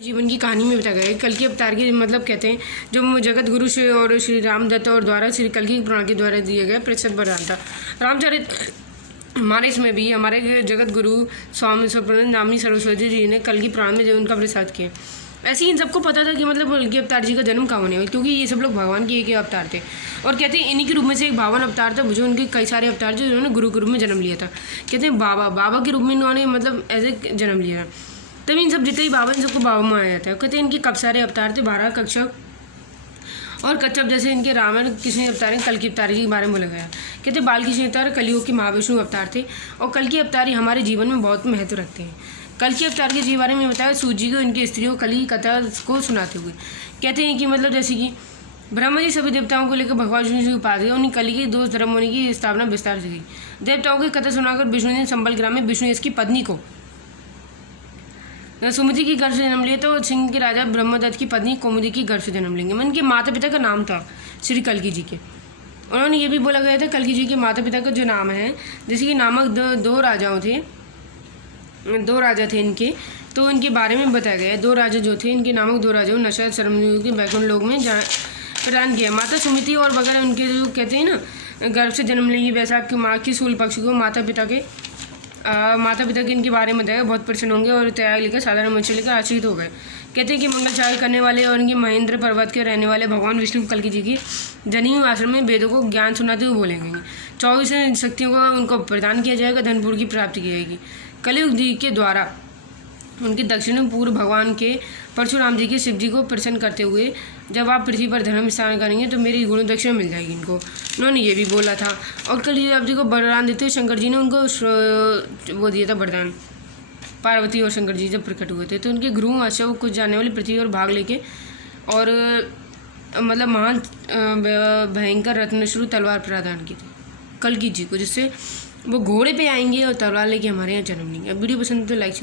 जीवन की कहानी में बताया गया है। कल्कि अवतार की मतलब कहते हैं जो जगत गुरु श्री और श्री रामदत्त और द्वारा श्री कल्कि पुराण के द्वारा दिया गया प्रसिद्ध वरदान था। रामचरित हमारे इसमें भी हमारे जगत गुरु स्वामी स्वप्न नामी सरस्वती जी ने कल्कि पुराण में जो उनका प्रसाद किया। ऐसे ही इन सबको पता था कि मतलब कल्कि अवतार जी का जन्म कहाँ होने वाला, क्योंकि ये सब लोग भगवान के एक ही अवतार थे। और कहते हैं इन्हीं के रूप में से एक बावन अवतार था, जो उनके कई सारे अवतार जो उन्होंने गुरु के रूप में जन्म लिया था। कहते हैं बाबा के रूप में इन्होंने मतलब ऐसे जन्म लिया था। तभी इन सब जितने ही बाबा इन सबको बाबा माना जाता है। कहते हैं इनके कब सारे अवतार थे, 12 कक्षक और कच्छप जैसे इनके रावण किसी अवतार हैं। कल्कि अवतार जी के बारे में बोला गया। कहते हैं बाल कृष्ण अवतार कलियुग के महाविष्णु अवतार थे और कल्कि अवतार हमारे जीवन में बहुत महत्व रखते हैं। कल्कि अवतार के जी बारे में बताया सूत जी को इनकी स्त्रियों कली कथा को सुनाते हुए कहते हैं कि मतलब जैसे कि ब्रह्मा जी सभी देवताओं को लेकर भगवान विष्णु की उपासना उन्हीं कली के दो धर्म होने की स्थापना विस्तार से की। देवताओं की कथा सुनाकर विष्णु ने संबल ग्राम में विष्णु इसकी पत्नी को सुमति की गर्भ से जन्म लिया, तो सिंह के राजा ब्रह्मदत्त की पत्नी कौमुदी की गर्भ से जन्म लेंगे। उनके माता पिता का नाम था श्री कल्कि जी के। उन्होंने ये भी बोला गया था कल्कि जी के माता पिता का जो नाम है, जैसे कि नामक दो राजा थे इनके, तो इनके बारे में बताया गया है। दो राजा जो थे इनके नामक दो राजाओं नशा शर्मयुग के बैकुंठ लोक में प्रदान किया। माता सुमति और वगैरह उनके जो कहते हैं ना गर्भ से जन्म लेंगी। वैशाख के माघ की सूल पक्ष को माता पिता के इनके बारे में बताया। बहुत प्रसन्न होंगे और त्याग लेकर साधारण मनुष्य लेकर आश्रित हो गए। कहते हैं कि मंगलचार करने वाले और इनके महेंद्र पर्वत के रहने वाले भगवान विष्णु कल्कि जी की जनी आश्रम में वेदों को ज्ञान सुनाते हुए बोलेंगे। 24 शक्तियों को उनको प्रदान किया जाएगा, धनपुर की प्राप्ति की जाएगी। कलियुग जी के द्वारा उनके दक्षिण पूर्व भगवान के परशुराम जी के शिव जी को प्रसन्न करते हुए जब आप पृथ्वी पर धर्म स्थान करेंगे तो मेरी गुण दक्षिणा मिल जाएगी इनको। उन्होंने ये भी बोला था। और कलियुग जी को वरदान देते हुए शंकर जी ने उनको वो दिया था वरदान। पार्वती और शंकर जी जब प्रकट हुए थे तो उनके गुरु अशव कुछ जाने वाली पृथ्वी और भाग लेके और मतलब महान भयंकर रत्नश्रु तलवार प्रदान की थी कल्कि जी को, जिससे वो घोड़े पे आएंगे और तलवार लेके हमारे यहाँ जन्म लेंगे। अब वीडियो पसंद है तो लाइक